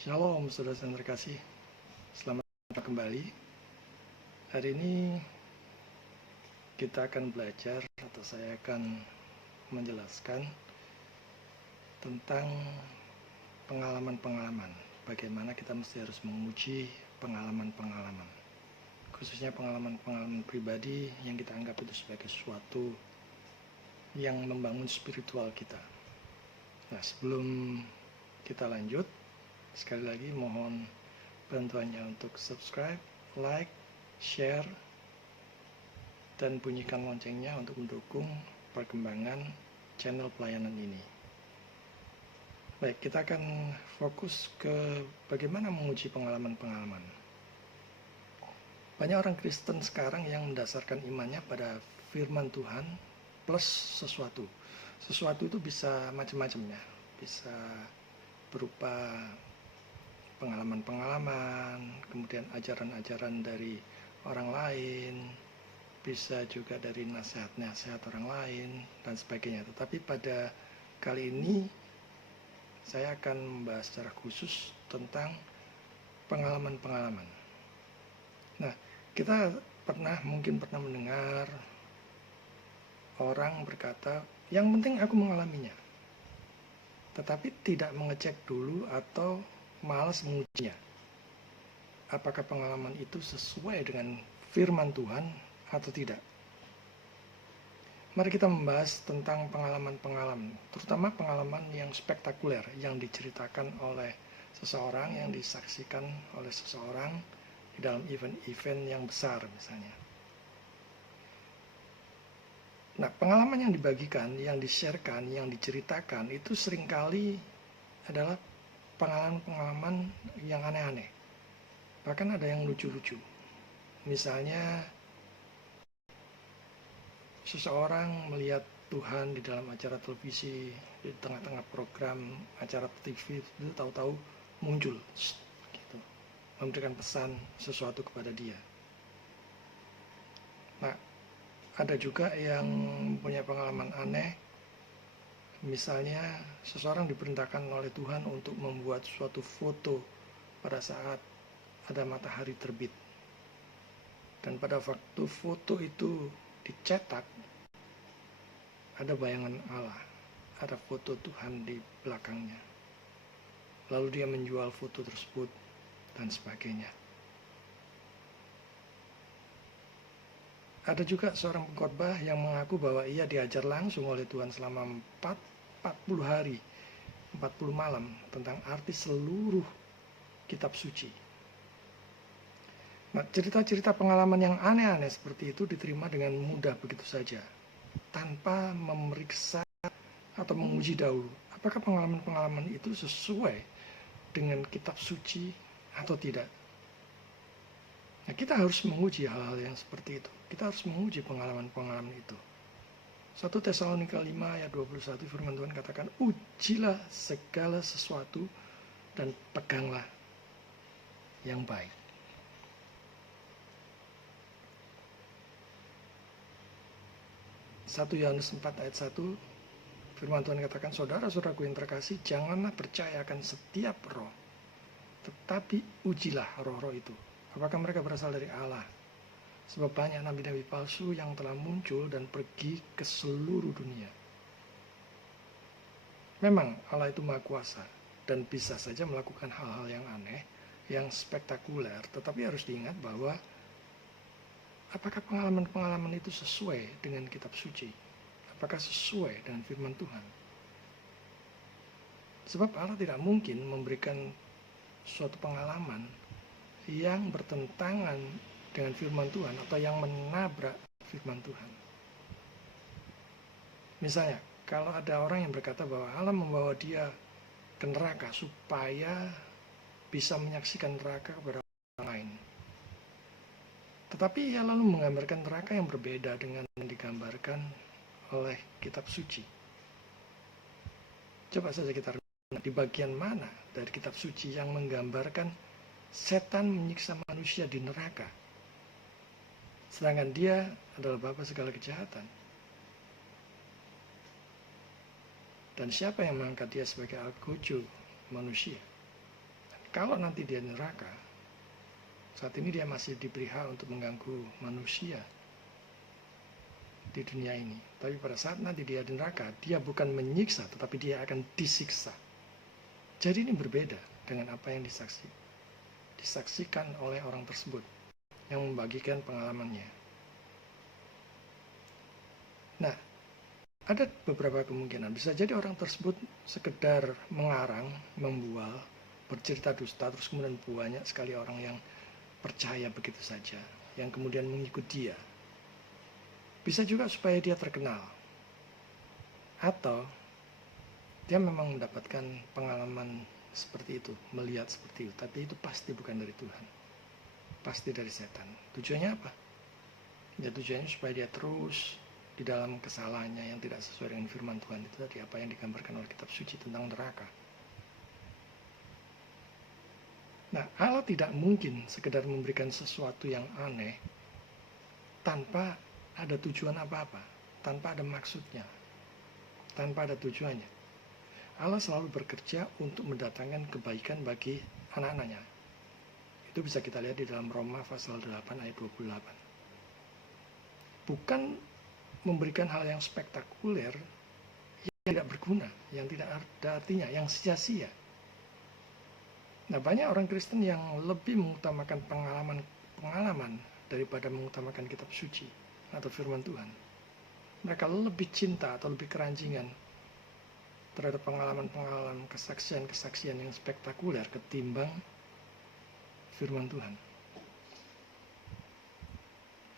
Shalom saudara yang terkasih, selamat datang kembali. Hari ini kita akan belajar atau saya akan menjelaskan tentang pengalaman-pengalaman. Bagaimana kita mesti harus menguji pengalaman-pengalaman, khususnya pengalaman-pengalaman pribadi yang kita anggap itu sebagai sesuatu yang membangun spiritual kita. Nah, sebelum kita lanjut, sekali lagi mohon bantuannya untuk subscribe, like, share, dan bunyikan loncengnya untuk mendukung perkembangan channel pelayanan ini. Baik, kita akan fokus ke bagaimana menguji pengalaman-pengalaman. Banyak orang Kristen sekarang yang mendasarkan imannya pada firman Tuhan plus sesuatu. Sesuatu itu bisa macam-macam ya, bisa berupa pengalaman-pengalaman, kemudian ajaran-ajaran dari orang lain, bisa juga dari nasihat-nasihat orang lain, dan sebagainya. Tetapi pada kali ini, saya akan membahas secara khusus tentang pengalaman-pengalaman. Nah, kita mungkin pernah mendengar orang berkata, yang penting aku mengalaminya. Tetapi tidak mengecek dulu atau malas mengujinya. Apakah pengalaman itu sesuai dengan firman Tuhan atau tidak? Mari kita membahas tentang pengalaman-pengalaman, terutama pengalaman yang spektakuler yang diceritakan oleh seseorang, yang disaksikan oleh seseorang di dalam event-event yang besar misalnya. Nah, pengalaman yang dibagikan, yang di-sharekan, yang diceritakan itu seringkali adalah pengalaman-pengalaman yang aneh-aneh. Bahkan ada yang lucu-lucu. Misalnya, seseorang melihat Tuhan di dalam acara televisi, di tengah-tengah program acara TV, itu tahu-tahu muncul, gitu, memberikan pesan sesuatu kepada dia. Nah, ada juga yang punya pengalaman aneh. Misalnya, seseorang diperintahkan oleh Tuhan untuk membuat suatu foto pada saat ada matahari terbit. Dan pada waktu foto itu dicetak, ada bayangan Allah, ada foto Tuhan di belakangnya. Lalu dia menjual foto tersebut, dan sebagainya. Ada juga seorang pengkhotbah yang mengaku bahwa ia diajar langsung oleh Tuhan selama 40 hari, 40 malam tentang arti seluruh kitab suci. Nah, cerita-cerita pengalaman yang aneh-aneh seperti itu diterima dengan mudah begitu saja, tanpa memeriksa atau menguji dahulu apakah pengalaman-pengalaman itu sesuai dengan kitab suci atau tidak. Nah, kita harus menguji hal-hal yang seperti itu. Kita harus menguji pengalaman-pengalaman itu. 1 Tesalonika 5 ayat 21 firman Tuhan katakan, ujilah segala sesuatu dan peganglah yang baik. Satu Yohanes 4 ayat 1 firman Tuhan katakan, saudara-saudaraku yang terkasih, janganlah percaya akan setiap roh, tetapi ujilah roh-roh itu, apakah mereka berasal dari Allah. Sebab banyak nabi-nabi palsu yang telah muncul dan pergi ke seluruh dunia. Memang Allah itu Maha Kuasa dan bisa saja melakukan hal-hal yang aneh, yang spektakuler, tetapi harus diingat bahwa apakah pengalaman-pengalaman itu sesuai dengan kitab suci? Apakah sesuai dengan firman Tuhan? Sebab Allah tidak mungkin memberikan suatu pengalaman yang bertentangan dengan firman Tuhan atau yang menabrak firman Tuhan. Misalnya, kalau ada orang yang berkata bahwa Allah membawa dia ke neraka supaya bisa menyaksikan neraka kepada orang lain. Tetapi ia lalu menggambarkan neraka yang berbeda dengan yang digambarkan oleh kitab suci. Coba saja kita lihat di bagian mana dari kitab suci yang menggambarkan setan menyiksa manusia di neraka, sedangkan dia adalah bapa segala kejahatan. Dan siapa yang mengangkat dia sebagai algojo manusia? kalau nanti dia di neraka, saat ini dia masih diberi hak untuk mengganggu manusia di dunia ini. Tapi pada saat nanti dia di neraka, dia bukan menyiksa, tetapi dia akan disiksa. Jadi ini berbeda dengan apa yang disaksikan oleh orang tersebut yang membagikan pengalamannya. Nah, ada beberapa kemungkinan. Bisa jadi orang tersebut sekedar mengarang, membual, bercerita dusta, terus kemudian banyak sekali orang yang percaya begitu saja, yang kemudian mengikut dia. Bisa juga supaya dia terkenal, atau dia memang mendapatkan pengalaman seperti itu, melihat seperti itu, tapi itu pasti bukan dari Tuhan, pasti dari setan. Tujuannya apa? Ya tujuannya supaya dia terus di dalam kesalahannya yang tidak sesuai dengan firman Tuhan. Itu tadi apa yang digambarkan oleh kitab suci tentang neraka. Nah, Allah tidak mungkin sekedar memberikan sesuatu yang aneh tanpa ada tujuan apa-apa, tanpa ada maksudnya, tanpa ada tujuannya. Allah selalu bekerja untuk mendatangkan kebaikan bagi anak-anaknya. Itu bisa kita lihat di dalam Roma pasal 8 ayat 28. Bukan memberikan hal yang spektakuler, yang tidak berguna, yang tidak ada artinya, yang sia-sia. Nah, banyak orang Kristen yang lebih mengutamakan pengalaman daripada mengutamakan kitab suci atau firman Tuhan. Mereka lebih cinta atau lebih keranjingan terhadap pengalaman-pengalaman, kesaksian-kesaksian yang spektakuler ketimbang firman Tuhan.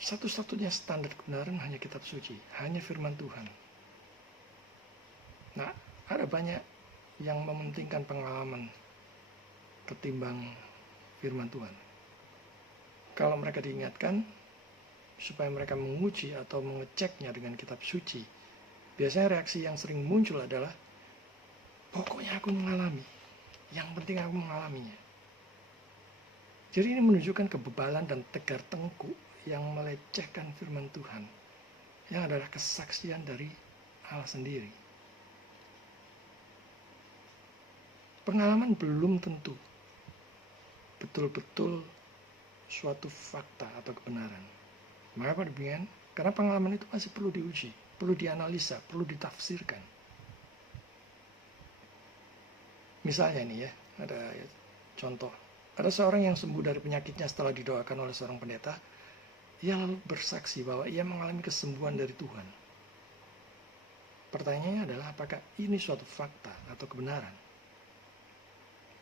Satu-satunya standar kebenaran hanya kitab suci, hanya firman Tuhan. Nah, ada banyak yang mementingkan pengalaman ketimbang firman Tuhan. Kalau mereka diingatkan supaya mereka menguji atau mengeceknya dengan kitab suci, biasanya reaksi yang sering muncul adalah, pokoknya aku mengalami, yang penting aku mengalaminya. Jadi ini menunjukkan kebebalan dan tegar tengkuk yang melecehkan firman Tuhan, yang adalah kesaksian dari Allah sendiri. Pengalaman belum tentu betul-betul suatu fakta atau kebenaran. Mengapa demikian? Karena pengalaman itu masih perlu diuji, perlu dianalisa, perlu ditafsirkan. Misalnya nih ya, ada contoh. Ada seorang yang sembuh dari penyakitnya setelah didoakan oleh seorang pendeta. Ia lalu bersaksi bahwa ia mengalami kesembuhan dari Tuhan. Pertanyaannya adalah, apakah ini suatu fakta atau kebenaran?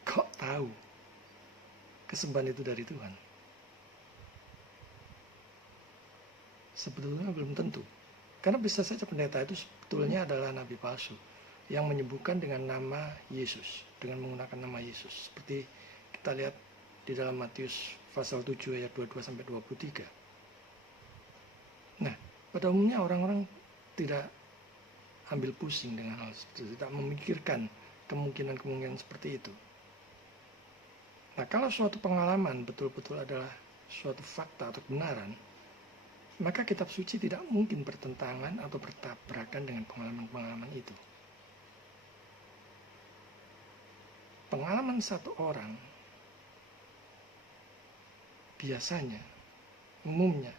Kok tahu kesembuhan itu dari Tuhan? Sebetulnya belum tentu. Karena bisa saja pendeta itu sebetulnya adalah nabi palsu yang menyembuhkan dengan nama Yesus, dengan menggunakan nama Yesus. Seperti kita lihat di dalam Matius pasal 7 ayat 22-23. Nah, pada umumnya orang-orang tidak ambil pusing dengan hal seperti itu, tidak memikirkan kemungkinan-kemungkinan seperti itu. Nah, kalau suatu pengalaman betul-betul adalah suatu fakta atau kebenaran, maka kitab suci tidak mungkin bertentangan atau bertabrakan dengan pengalaman-pengalaman itu. Pengalaman satu orang biasanya, umumnya,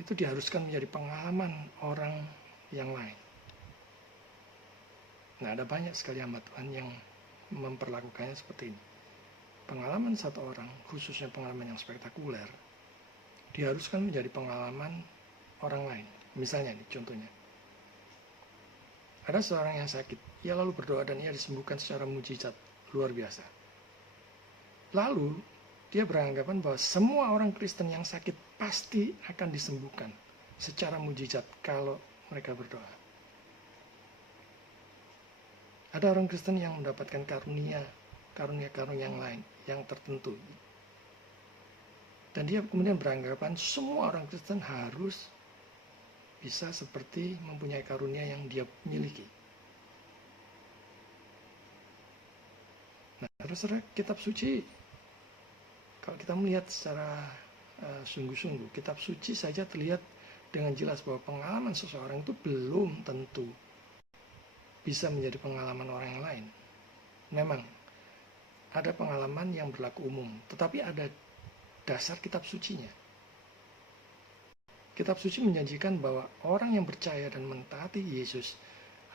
itu diharuskan menjadi pengalaman orang yang lain. Nah, ada banyak sekali hamba Tuhan yang memperlakukannya seperti ini. Pengalaman satu orang, khususnya pengalaman yang spektakuler, diharuskan menjadi pengalaman orang lain. Misalnya nih, contohnya. Ada seorang yang sakit, ia lalu berdoa dan ia disembuhkan secara mujizat luar biasa. Lalu, dia beranggapan bahwa semua orang Kristen yang sakit pasti akan disembuhkan secara mujizat kalau mereka berdoa. Ada orang Kristen yang mendapatkan karunia yang lain, yang tertentu. Dan dia kemudian beranggapan semua orang Kristen harus bisa seperti mempunyai karunia yang dia miliki. Nah, terserah kitab suci, kalau kita melihat secara sungguh-sungguh, kitab suci saja terlihat dengan jelas bahwa pengalaman seseorang itu belum tentu bisa menjadi pengalaman orang yang lain. Memang ada pengalaman yang berlaku umum, tetapi ada dasar kitab sucinya. Kitab suci menjanjikan bahwa orang yang percaya dan mentaati Yesus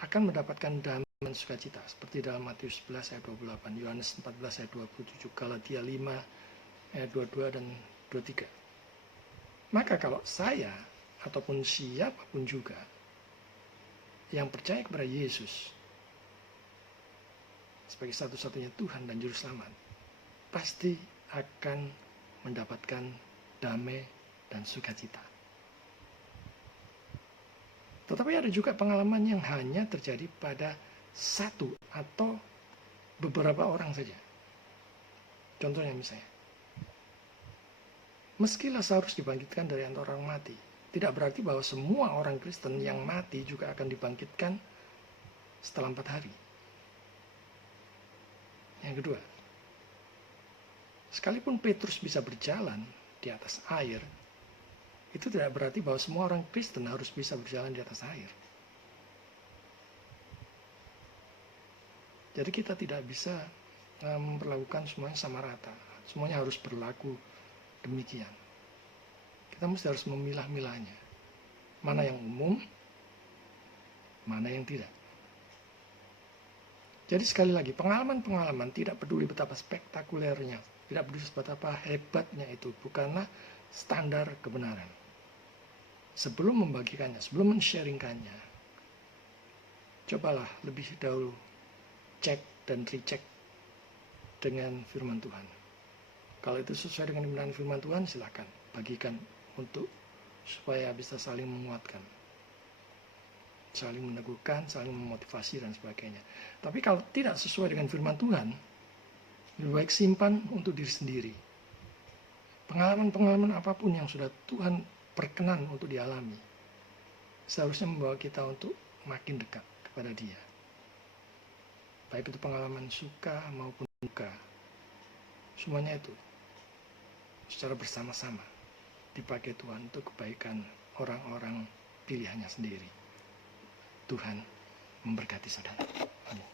akan mendapatkan damai dan sukacita, seperti dalam Matius 11 ayat 28, Yohanes 14 ayat 27, Galatia 5 ayat 22 dan 23. Maka kalau saya ataupun siapapun juga yang percaya kepada Yesus sebagai satu-satunya Tuhan dan Juru Selamat, pasti akan mendapatkan damai dan sukacita. Tetapi ada juga pengalaman yang hanya terjadi pada satu atau beberapa orang saja. Contohnya misalnya, meski Lazarus dibangkitkan dari antara orang mati, tidak berarti bahwa semua orang Kristen yang mati juga akan dibangkitkan setelah 4 hari. Yang kedua, sekalipun Petrus bisa berjalan di atas air, itu tidak berarti bahwa semua orang Kristen harus bisa berjalan di atas air. Jadi kita tidak bisa memperlakukan semuanya sama rata. Semuanya harus berlaku demikian. Kita mesti harus memilah-milahnya. Mana yang umum, mana yang tidak. Jadi sekali lagi, pengalaman-pengalaman tidak peduli betapa spektakulernya, tidak peduli betapa hebatnya itu, bukanlah standar kebenaran. Sebelum membagikannya, sebelum men-sharingkannya, cobalah lebih dahulu cek dan recheck dengan firman Tuhan. Kalau itu sesuai dengan kebenaran firman Tuhan, silakan bagikan untuk supaya bisa saling menguatkan, saling meneguhkan, saling memotivasi dan sebagainya. Tapi kalau tidak sesuai dengan firman Tuhan, lebih baik simpan untuk diri sendiri. Pengalaman-pengalaman apapun yang sudah Tuhan berkenan untuk dialami, seharusnya membawa kita untuk makin dekat kepada Dia. Baik itu pengalaman suka maupun duka, semuanya itu secara bersama-sama dipakai Tuhan untuk kebaikan orang-orang pilihannya sendiri. Tuhan memberkati saudara. Amin.